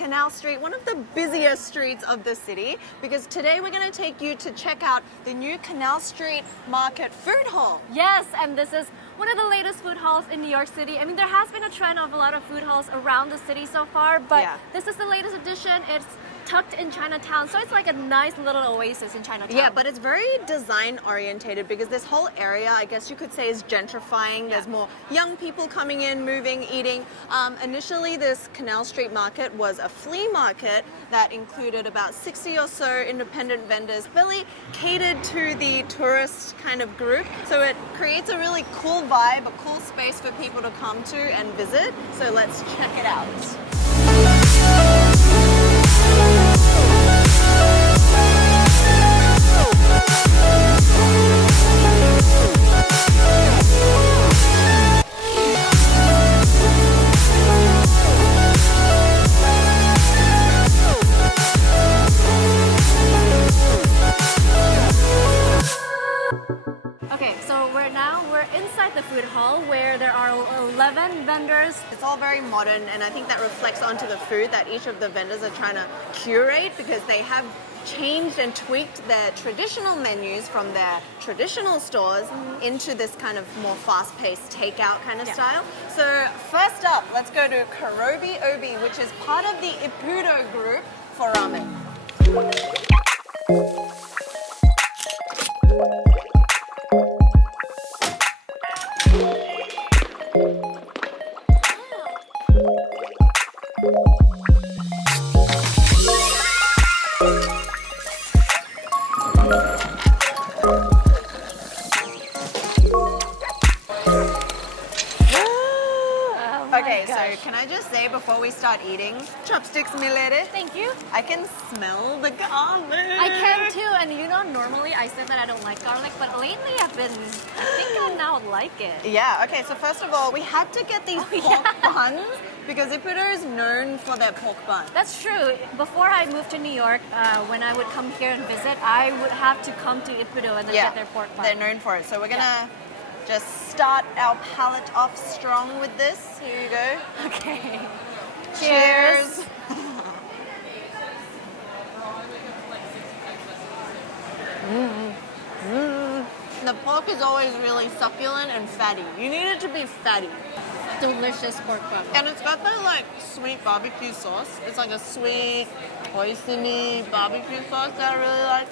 Canal Street, one of the busiest streets of the city, because today we're going to take you to check out the new Canal Street Market food hall. Yes, and this is one of the latest food halls in New York City. I mean, there has been a trend of a lot of food halls around the city so far, but this is the latest edition. It's tucked in Chinatown, so it's like a nice little oasis in Chinatown. Yeah, but it's very design orientated because this whole area, I guess you could say, is gentrifying. There's more young people coming in, moving, eating. Initially, this Canal Street Market was a flea market that included about 60 or so independent vendors, really catered to the tourist kind of group. So it creates a really cool vibe, a cool space for people to come to and visit. So let's check it out. Okay, so we're inside the food hall where there are 11 vendors. It's all very modern, and I think that reflects onto the food that each of the vendors are trying to curate, because they have changed and tweaked their traditional menus from their traditional stores into this kind of more fast-paced takeout kind of style. So first up, let's go to Karobi Obi, which is part of the Ippudo group for ramen. Okay, so can I just say before we start eating, chopsticks milere. Thank you. I can smell the garlic. I can too, and you know, normally I said that I don't like garlic, but lately I think I now like it. Yeah, okay, so first of all, we had to get these pork buns because Ippudo is known for their pork buns. That's true. Before I moved to New York, when I would come here and visit, I would have to come to Ippudo and then get their pork bun. They're known for it. So we're gonna just start our palate off strong with this. Here you go. Okay. Cheers. The pork is always really succulent and fatty. You need it to be fatty. Delicious pork bun. And it's got that like sweet barbecue sauce. It's like a sweet, hoisin-y barbecue sauce that I really like.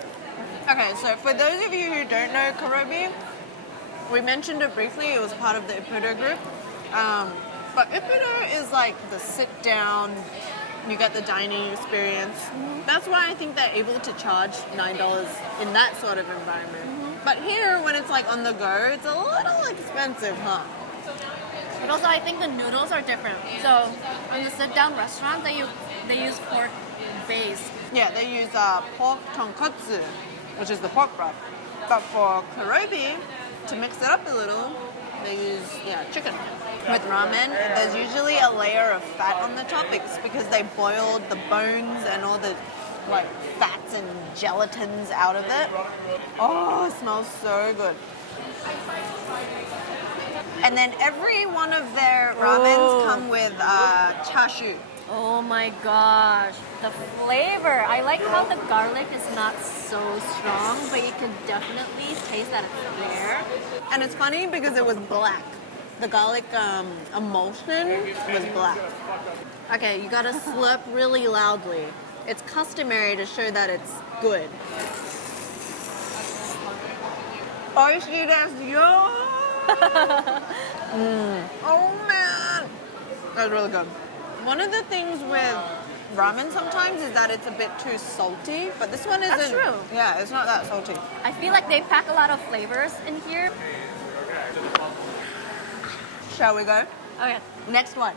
Okay, so for those of you who don't know Karobi, we mentioned it briefly. It was part of the Ippudo group. But Ippudo is like the sit-down, you get the dining experience. That's why I think they're able to charge $9 in that sort of environment. But here, when it's like on the go, it's a little expensive, huh? But also, I think the noodles are different. So, on the sit-down restaurant, they use pork base. Yeah, they use pork tonkotsu, which is the pork broth. But for Karobi, to mix it up a little, they use chicken. With ramen, there's usually a layer of fat on the top. It's because they boiled the bones and all the like fats and gelatins out of it. Oh, it smells so good. And then every one of their ramens come with chashu. Oh my gosh, the flavor. I like how the garlic is not so strong, but you can definitely taste that it's there. And it's funny because it was black. The garlic emulsion was black. Okay, you gotta slurp really loudly. It's customary to show that it's good. Oishii desu yo! Oh man! That was really good. One of the things with ramen sometimes is that it's a bit too salty, but this one isn't. That's true. Yeah, it's not that salty. I feel like they pack a lot of flavors in here. Shall we go? Okay. Next one.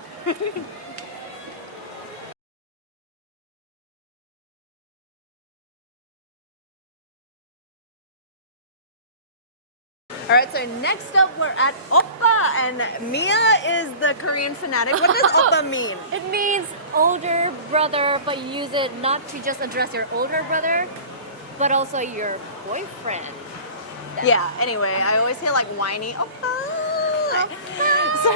All right, so next up we're at Oppa, and Mia is the Korean fanatic. What does Oppa mean? It means older brother, but you use it not to just address your older brother, but also your boyfriend. Yeah, anyway, I always hear like whiny Oppa. Totally. So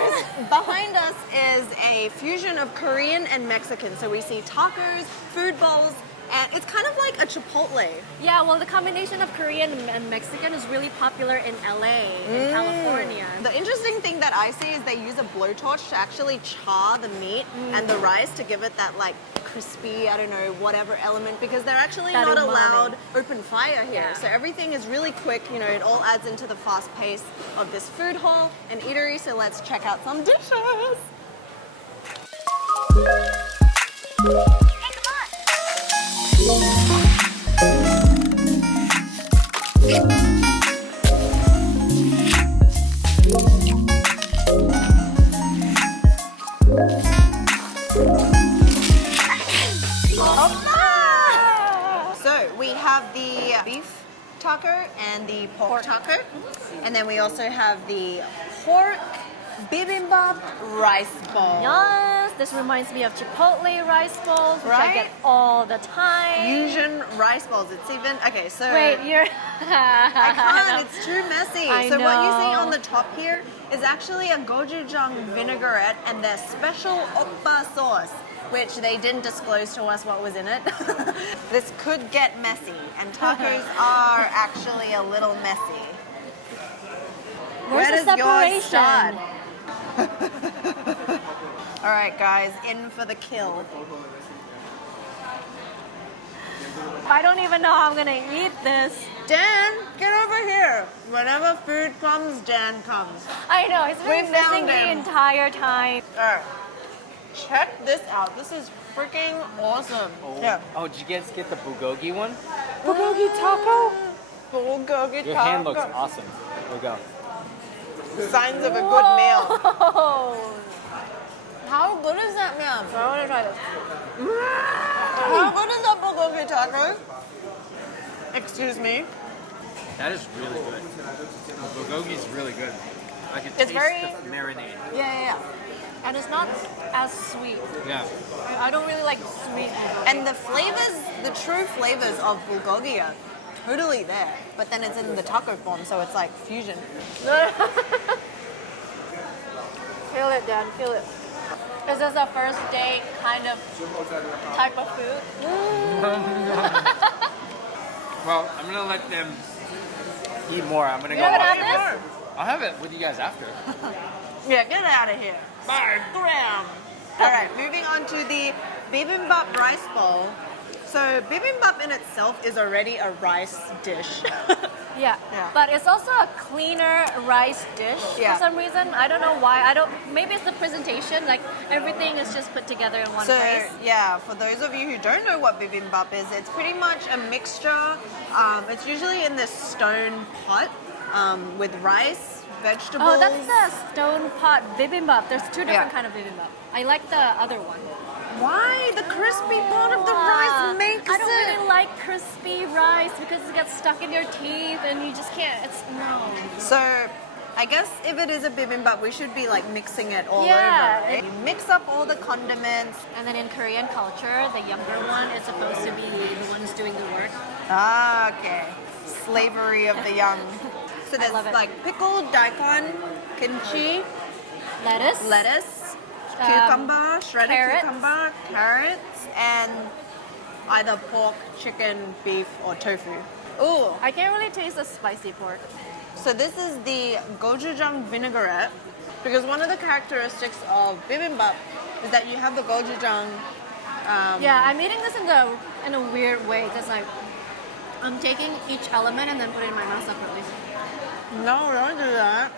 behind us is a fusion of Korean and Mexican. So we see tacos, food bowls, and it's kind of like a Chipotle. Yeah, well, the combination of Korean and Mexican is really popular in LA, in California. The interesting thing that I see is they use a blowtorch to actually char the meat and the rice to give it that like crispy, I don't know, whatever element, because they're actually That not umami. allowed open fire here. Yeah. So everything is really quick, you know, it all adds into the fast pace of this food hall and eatery. So let's check out some dishes. So we have the beef taco and the pork taco, and then we also have the pork bibimbap rice ball. Yes, this reminds me of Chipotle rice bowls, which I Right? get all the time. Fusion rice balls. It's even okay. So Wait, you're. I can't. It's too messy. I So what you see know. on the top here is actually a gochujang vinaigrette and their special oppa sauce, which they didn't disclose to us what was in it. This could get messy, and tacos are actually a little messy. Where's Where the does yours separation? start? All right, guys, in for the kill. I don't even know how I'm gonna eat this. Dan, get over here. Whenever food comes, Dan comes. I know, he's been We missing found the him. entire time. All right, check this out. This is freaking awesome. Yeah. Oh, did you guys get the bulgogi one? Bulgogi taco. Bulgogi Your taco. hand looks awesome. There we go. Signs of a good meal. Whoa. How good is that, ma'am? I want to try this. How good is that bulgogi taco? Excuse me. That is really good. The bulgogi is really good. I can It's taste very- the marinade. Yeah. And it's not as sweet. Yeah. I don't really like sweet bulgogi. And the flavors, the true flavors of bulgogi are totally there. But then it's in the taco form, so it's like fusion. Feel it, Dan. Feel it. Is this a first date kind of type of food? Well, I'm gonna let them eat more. I'm gonna You go haven't watch had it. I'll have it with you guys after. Yeah, get out of here. Bye. All right, moving on to the bibimbap rice bowl. So bibimbap in itself is already a rice dish. Yeah. Yeah. But it's also a cleaner rice dish Yeah. for some reason. I don't know why. Maybe it's the presentation. Like everything is just put together in one So place. yeah, for those of you who don't know what bibimbap is, it's pretty much a mixture. It's usually in this stone pot with rice, vegetables. Oh, that's the stone pot bibimbap. There's two different Yeah. kind of bibimbap. I like the other one. Why? The crispy part of the rice makes I don't it. really like crispy rice because it gets stuck in your teeth and you just can't. No. So I guess if it is a bibimbap, we should be like mixing it all Yeah. over. Right? You mix up all the condiments. And then in Korean culture, the younger one is supposed to be the one who's doing the work. Ah, okay. Slavery of the young. So there's love it. like pickled daikon, kimchi, lettuce, cucumber, shredded carrots. cucumber, carrots, and either pork, chicken, beef, or tofu. Ooh, I can't really taste the spicy pork. so this is the gochujang vinaigrette, because one of the characteristics of bibimbap is that you have the gochujang. Yeah, I'm eating this in a weird way because I'm taking each element and then putting it in my mouth separately. No, don't do that.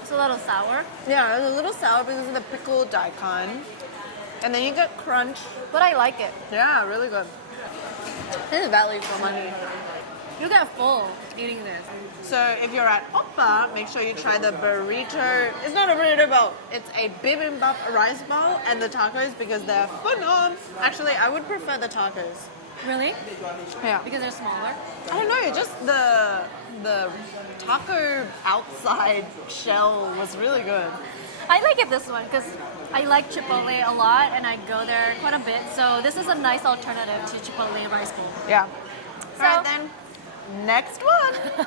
It's a little sour, Yeah, it's a little sour because of the pickled daikon. And then you get crunch. but I like it. Yeah, really good. This is value for money. You get full eating this. So if you're at Oppa, make sure you try the burrito. It's not a burrito bowl. It's a bibimbap rice bowl and the tacos because they're phenomenal. Actually, I would prefer the tacos. Really? Yeah. Because they're smaller? I don't know, just the taco outside shell was really good. I like it this one because I like Chipotle a lot and I go there quite a bit. So this is a nice alternative to Chipotle rice bowl. Yeah. So- Alright then, next one.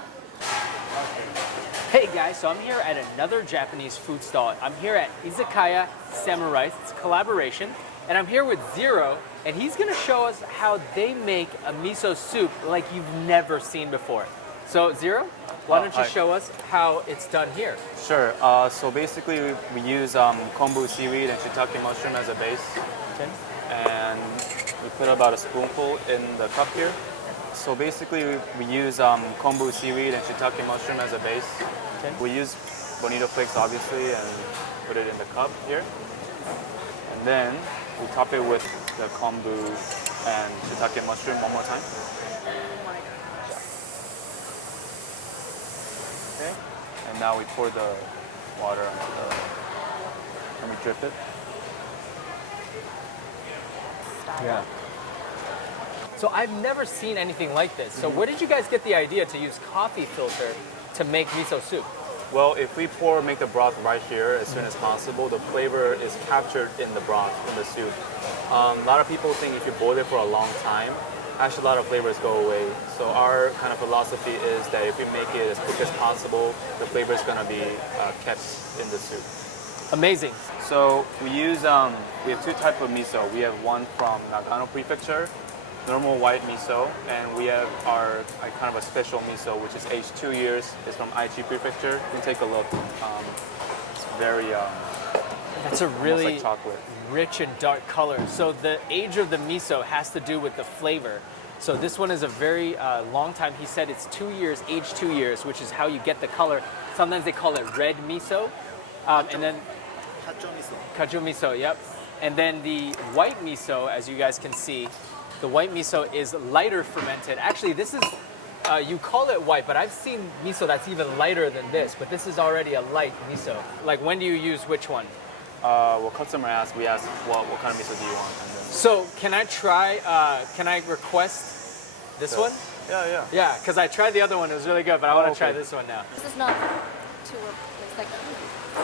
Hey guys, so I'm here at another Japanese food stall. I'm here at Izakaya Samurai. It's a collaboration. And I'm here with Zero, and he's gonna show us how they make a miso soup like you've never seen before. So Zero, why don't you show us how it's done here? Sure. So basically, we use kombu seaweed and shiitake mushroom as a base, Okay. and we put about a spoonful in the cup here. So basically, we use kombu seaweed and shiitake mushroom as a base. Okay. We use bonito flakes, obviously, and put it in the cup here. And then we top it with the kombu and shiitake mushroom one more time. Okay. And now we pour the water and we drip it. Yeah. So I've never seen anything like this. So where did you guys get the idea to use coffee filter to make miso soup? Well, if we make the broth right here as soon as possible, the flavor is captured in the broth, in the soup. A lot of people think if you boil it for a long time, actually a lot of flavors go away. So our kind of philosophy is that if we make it as quick as possible, the flavor is going to be kept in the soup. Amazing. So we have two types of miso. We have one from Nagano Prefecture, normal white miso, and we have our kind of a special miso, which is aged 2 years. It's from Aichi Prefecture. You can take a look. It's very That's a really like chocolate. rich and dark color. So the age of the miso has to do with the flavor. So this one is a very long time. He said it's 2 years, aged 2 years, which is how you get the color. Sometimes they call it red miso. And then Kajo miso, yep. And then the white miso, as you guys can see, the white miso is lighter fermented. Actually, this is, you call it white, but I've seen miso that's even lighter than this, but this is already a light miso. Like, when do you use which one? Well, customer asked, we asked, what kind of miso do you want? And then, So, can I request this one? yeah. Yeah, because I tried the other one, it was really good, but I want to okay. try this one now. This is not too, it's like,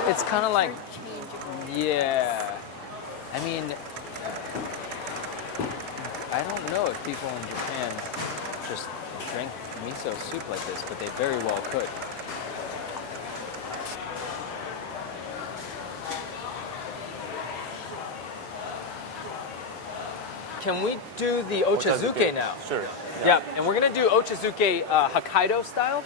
It's kind of like, interchangeable. yeah. I mean, I don't know if people in Japan just drink miso soup like this, but they very well could. Can we do the ochazuke now? Sure. Yeah, and we're gonna do ochazuke Hokkaido style.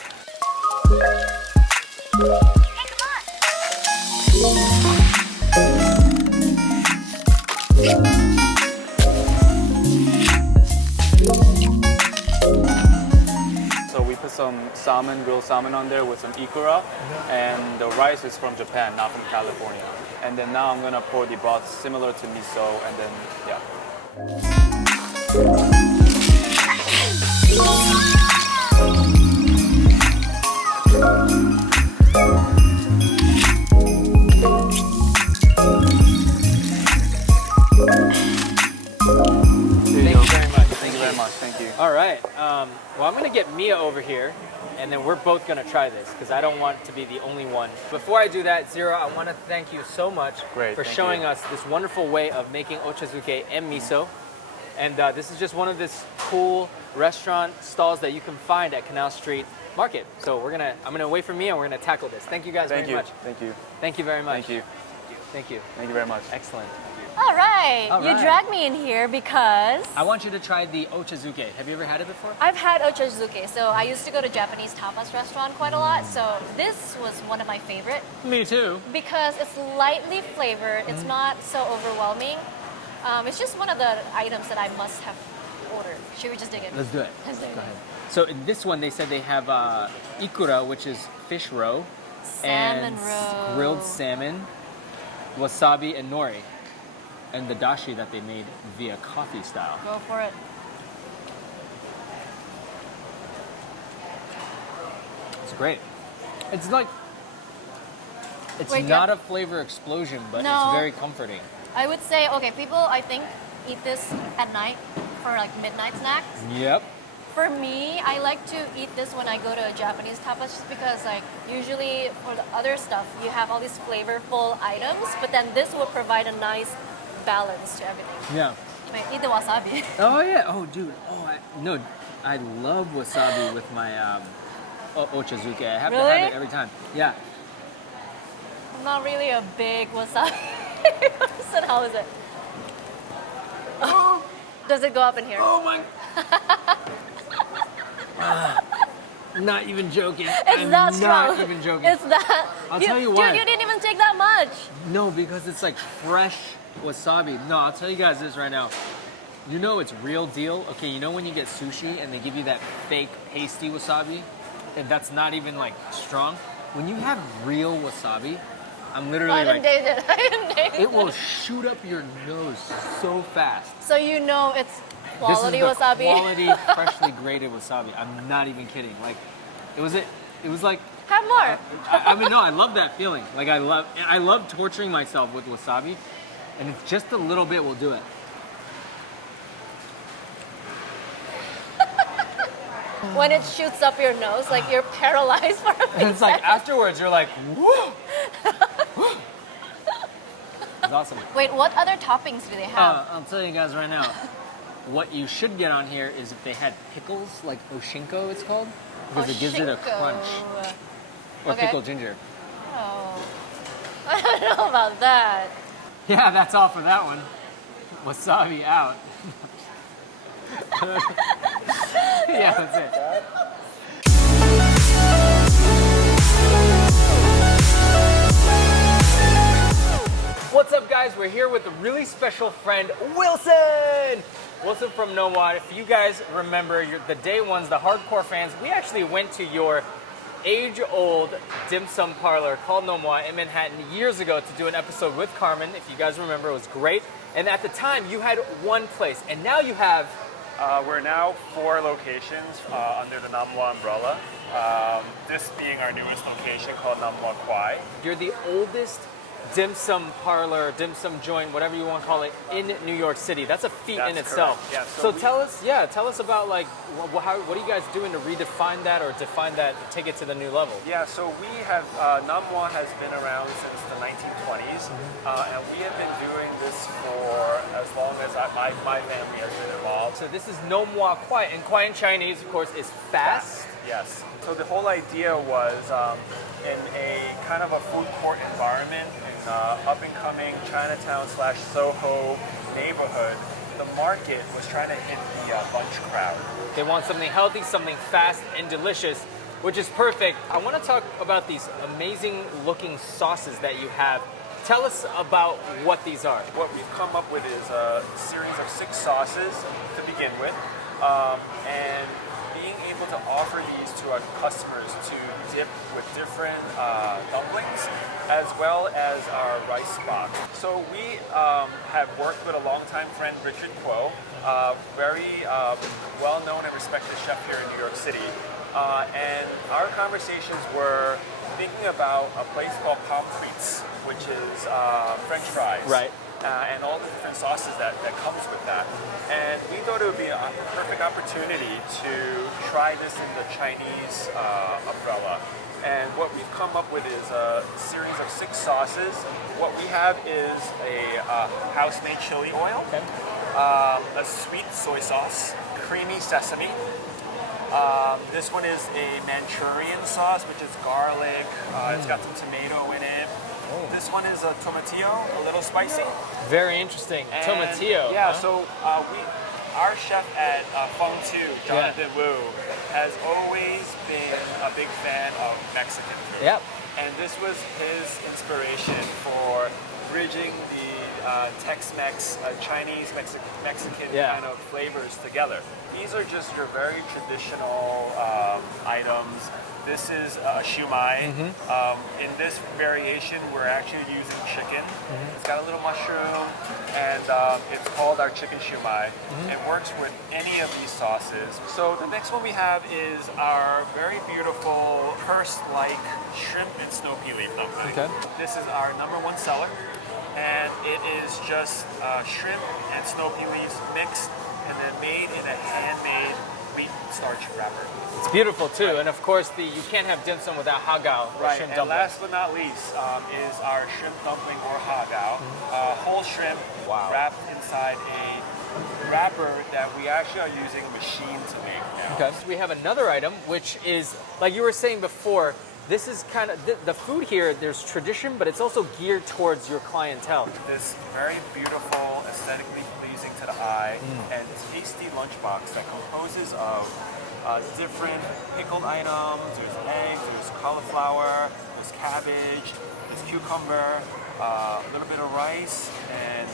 So we put some salmon, grilled salmon on there with some ikura, and the rice is from Japan, not from California. And then now I'm gonna pour the broth similar to miso, and then yeah. Thank you very much. Thank you. All right. Well, I'm going to get Mia over here, and then we're both going to try this because I don't want to be the only one. Before I do that, Zero, I want to thank you so much for showing us this wonderful way of making ochazuke and miso. And this is just one of this cool restaurant stalls that you can find at Canal Street Market. So I'm gonna wait for Mia, and we're gonna tackle this. Thank you guys very much. Thank you. Thank you very much. Thank you. Thank you. Thank you very much. Excellent. All right. All You right. dragged me in here because I want you to try the ochazuke. Have you ever had it before? I've had ochazuke. So I used to go to Japanese tapas restaurant quite a lot. So this was one of my favorite Me too. because it's lightly flavored. It's not so overwhelming. It's just one of the items that I must have ordered. Should we just dig in? Let's do it. Let's dig in. Go ahead. So in this one, they said they have ikura, which is fish roe, Salmon and roe. grilled salmon, wasabi, and nori, and the dashi that they made via coffee style. Go for it. It's great. It's like it's Wait, not yeah. a flavor explosion, but No. it's very comforting. I would say, okay, people I think eat this at night for like midnight snacks. Yep. For me, I like to eat this when I go to a Japanese tapas just because like usually for the other stuff you have all these flavorful items, but then this will provide a nice balance to everything. Yeah. Wait, eat the wasabi. Oh yeah. Oh dude. I love wasabi with my ochazuke. I have to Really? have it every time. Yeah. I'm not really a big wasabi person. How is it? Does it go up in here? Oh my. Not even joking. It's that strong. Not even joking. It's that. I'll tell you why. Dude, you didn't even take that much. No, because it's like fresh wasabi. No, I'll tell you guys this right now. You know it's real deal. Okay, you know when you get sushi and they give you that fake pasty wasabi, and that's not even like strong. When you have real wasabi, I'm literally I didn't like, taste it. I didn't taste it. it will shoot up your nose so fast. So you know it's This is quality the wasabi. quality, freshly graded wasabi. I'm not even kidding. Like, it was like. Have more. I mean, no, I love that feeling. Like, I love torturing myself with wasabi, and it's just a little bit will do it. When it shoots up your nose, like you're paralyzed for a And minute. it's like afterwards, you're like, whoa. It's awesome. Wait, what other toppings do they have? I'll tell you guys right now. What you should get on here is if they had pickles, like oshinko, it's called, because it gives it a Oshinko. crunch. Or Okay. pickled ginger. Oh. I don't know about that. Yeah, that's all for that one. Wasabi out. Yeah, that's it. What's up, guys? We're here with a really special friend, Wilson! Wilson from Nom Wah. If you guys remember, the day ones, the hardcore fans, we actually went to your age-old dim sum parlor called Nom Wah in Manhattan years ago to do an episode with Carmen. If you guys remember, it was great. And at the time, you had one place, and now you have... We're now 4 locations under the Nom Wah umbrella. This being our newest location called Nom Wah Kwai. You're the oldest dim sum parlor, dim sum joint, whatever you want to call it, in New York City. That's a feat in That's itself. correct. Yeah, So tell us about like what are you guys doing to redefine that or define that, take it to the new level? Yeah, so we have, Nom Wah has been around since the 1920s, and we have been doing this for as long as my family has been involved. So this is Nom Wah Kwai, and Kwai in Chinese, of course, is fast. Yes. So the whole idea was in a kind of a food court environment in up-and-coming Chinatown/Soho neighborhood. The market was trying to hit the lunch crowd. They want something healthy, something fast and delicious, which is perfect. I want to talk about these amazing looking sauces that you have. Tell us about what these are. What we've come up with is a series of 6 sauces to begin with, and being able to offer these to our customers to dip with different dumplings, as well as our rice box. So we have worked with a longtime friend, Richard Kuo, very well-known and respected chef here in New York City. And our conversations were thinking about a place called Palm Frites, which is French fries. Right. And all the different sauces that comes with that. And we thought it would be a perfect opportunity to try this in the Chinese umbrella. And what we've come up with is a series of 6 sauces. What we have is a house-made chili oil, a sweet soy sauce, creamy sesame. This one is a Manchurian sauce, which is garlic. It's got some tomato in it. This one is a tomatillo, a little spicy. Very interesting. And Tomatillo. Yeah, huh? so our chef at Feng Tu, Jonathan Wu, has always been a big fan of Mexican food. Yep. And this was his inspiration for bridging the Tex-Mex, Chinese, Mexican kind of flavors together. These are just your very traditional items. This is a shumai. In this variation, we're actually using chicken. It's got a little mushroom, and it's called our chicken shumai. It works with any of these sauces. So the next one we have is our very beautiful purse-like shrimp and snow pea leaf dumpling. Okay. This is our #1 seller, and it is just shrimp and snow pea leaves mixed and then made in a handmade wheat starch wrapper. It's beautiful too, and of course you can't have dim sum without hagao, or Right, shrimp and dumpling. last but not least is our shrimp dumpling or hagao. Whole shrimp wrapped inside a wrapper that we actually are using a machine to make now. Okay. We have another item, which is, like you were saying before, this is kind of, the food here, there's tradition, but it's also geared towards your clientele. This very beautiful, aesthetically pleasing to the eye, and tasty lunchbox that composes of different pickled items. There's eggs, there's cauliflower, there's cabbage, there's cucumber, a little bit of rice, and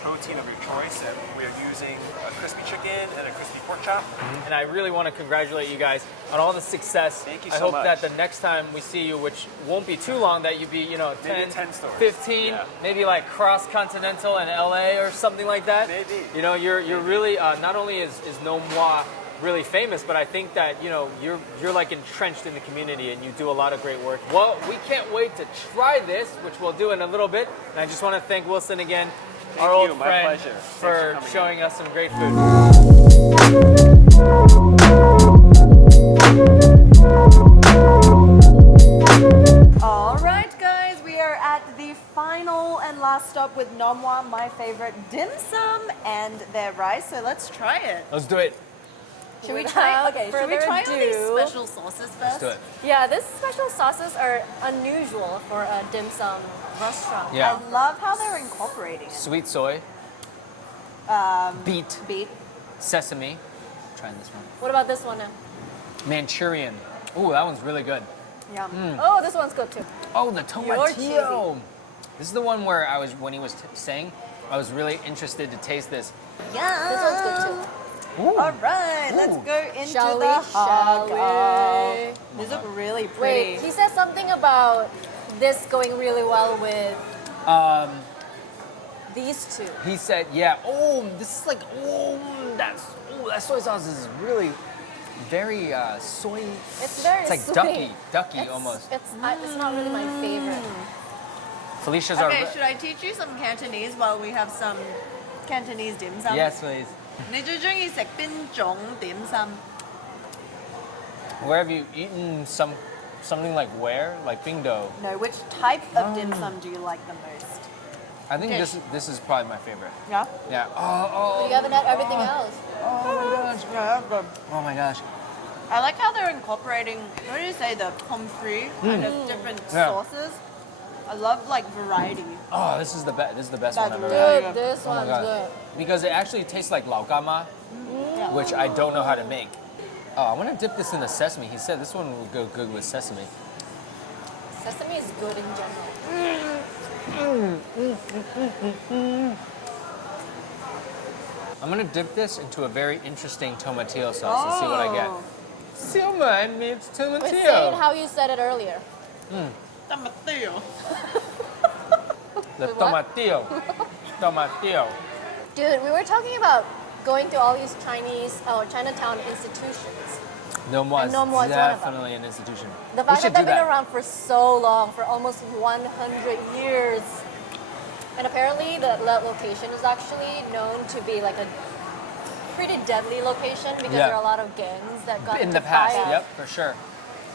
protein of your choice. And we are using a crispy chicken and a crispy pork chop. And I really want to congratulate you guys on all the success. Thank you I so hope much. that the next time we see you, which won't be too long, that you be, you know, Maybe 10, 10 stores. 15, Yeah. maybe like cross-continental in LA or something like that. Maybe. You know, you're really, not only is Nom Wah really famous, but I think that, you know, you're like entrenched in the community and you do a lot of great work. Well, we can't wait to try this, which we'll do in a little bit. And I just want to thank Wilson again, our you, old my friend, pleasure. Thanks for coming showing in. us some great food. All right, guys, we are at the final and last stop with Nom Wah, my favorite dim sum and their rice. So let's try it. Let's do it. Should we try? Okay, Should we further try all these ado- special sauces first? Let's do it. Yeah, these special sauces are unusual for a dim sum restaurant. Yeah. I love how they're incorporating it. Sweet soy, beet, Beet. sesame. Trying this one. What about this one now? Manchurian. Ooh, that one's really good. Yum. Oh, this one's good too. Oh, the You're cheesy. tomatillo. This is the one where I was, when he was saying, I was really interested to taste this. Yum. This one's good too. Ooh. All right, let's Ooh. go into Shall the we? hug. Shall we? These look really pretty. Wait, he said something about this going really well with these two. He said, yeah, oh, this is like, that soy sauce is really very soy. It's very It's like sweet. ducky It's, almost. It's not really my favorite. Felicia's Okay, our. should I teach you some Cantonese while we have some Cantonese dim sum? Yes, please. 你最中意食邊種點心？ Where have you eaten something like where? Like Bingdo? No, which type of dim sum do you like the most? I think Dish. this is probably my favorite. Yeah? Yeah. Oh, You haven't had everything else. Yeah, that's good. oh my gosh. I like how they're incorporating, what do you say, the comfrey kind of different Yeah. sauces. I love like variety. Oh, this is the best. This is the best one That's I've ever really had. Dude, this Oh my one's God. good. Because it actually tastes like lao gama, which I don't know how to make. Oh, I want to dip this in the sesame. He said this one will go good with sesame. Sesame is good in general. I'm gonna dip this into a very interesting tomatillo sauce and see what I get. Smle meets Wait, say it tomatillo. how you said it earlier. Tomatillo. The Wait, what? tomatillo. Dude, we were talking about going to all these Chinatown institutions. Nom Wah And is Nom Wah is one of them. definitely an institution. The We fact should that do they've been that. around for so long, for almost 100 years. And apparently the location is actually known to be like a pretty deadly location because Yeah. there are a lot of gangs that got In into the past, fights. yep, for sure.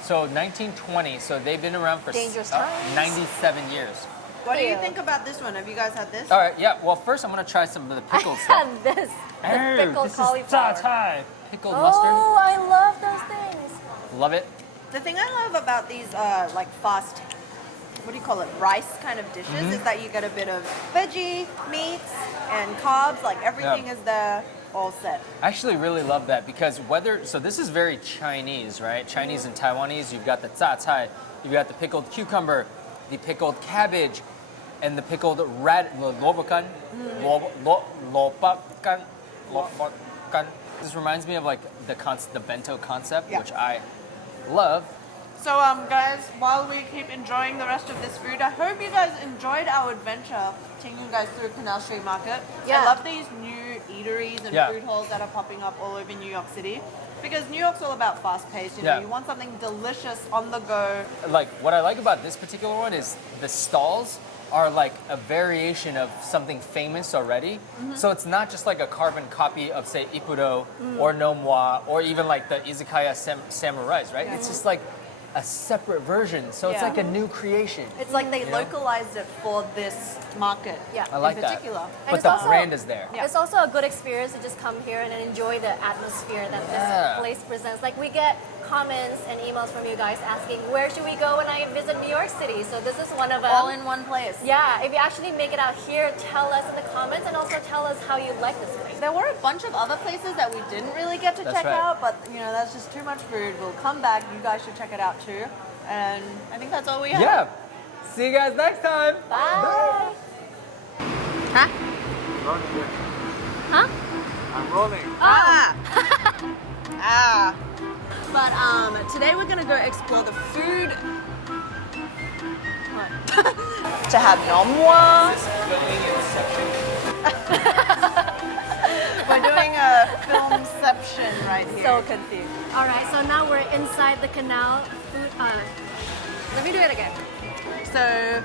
So 1920, so they've been around for Dangerous times. 97 years. What do you Yeah. think about this one? Have you guys had this? All right, yeah. Well, first I'm gonna try some of the I pickled stuff. had this, the pickled this cauliflower. is Thai pickled mustard. Oh, I love those things. Love it. The thing I love about these like fast, what do you call it, rice kind of dishes is that you get a bit of veggie, meats, and carbs. Like everything is there, all set. I actually really love that because so this is very Chinese, right? Chinese and Taiwanese. You've got the Thai, you've got the pickled cucumber, the pickled cabbage, and the pickled lobakan. Lobakan. This reminds me of like the bento concept, Yeah. which I love. So guys, while we keep enjoying the rest of this food, I hope you guys enjoyed our adventure taking you guys through Canal Street Market. Yeah. I love these new eateries and Yeah. food halls that are popping up all over New York City. Because New York's all about fast paced, you know, Yeah. you want something delicious on the go. Like what I like about this particular one is the stalls are like a variation of something famous already. So it's not just like a carbon copy of say Ippudo or Nom Wah or even like the Izakaya Samurais, right? It's just like a separate version. So it's Yeah. like a new creation. It's like they localized it for this market. Yeah. I like in that. particular. And But it's the also- brand is there. Yeah. It's also a good experience to just come here and enjoy the atmosphere that Yeah. this place presents. Like we get comments and emails from you guys asking where should we go when I visit New York City. So this is one of them. All in one place. Yeah, if you actually make it out here, tell us in the comments and also tell us how you like this place. There were a bunch of other places that we didn't really get to That's check right. out, but you know, that's just too much food. We'll come back. You guys should check it out too. And I think that's all we have. Yeah. See you guys next time. Bye. Huh? Huh? I'm rolling. Ah. Ah. But today we're gonna go explore the food. What? To have Nom Wah. We're doing a filmception right here. So confused. All right, so now we're inside the canal food. Let me do it again. So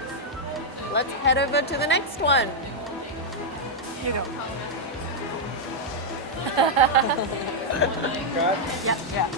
let's head over to the next one. Here you go. Yeah.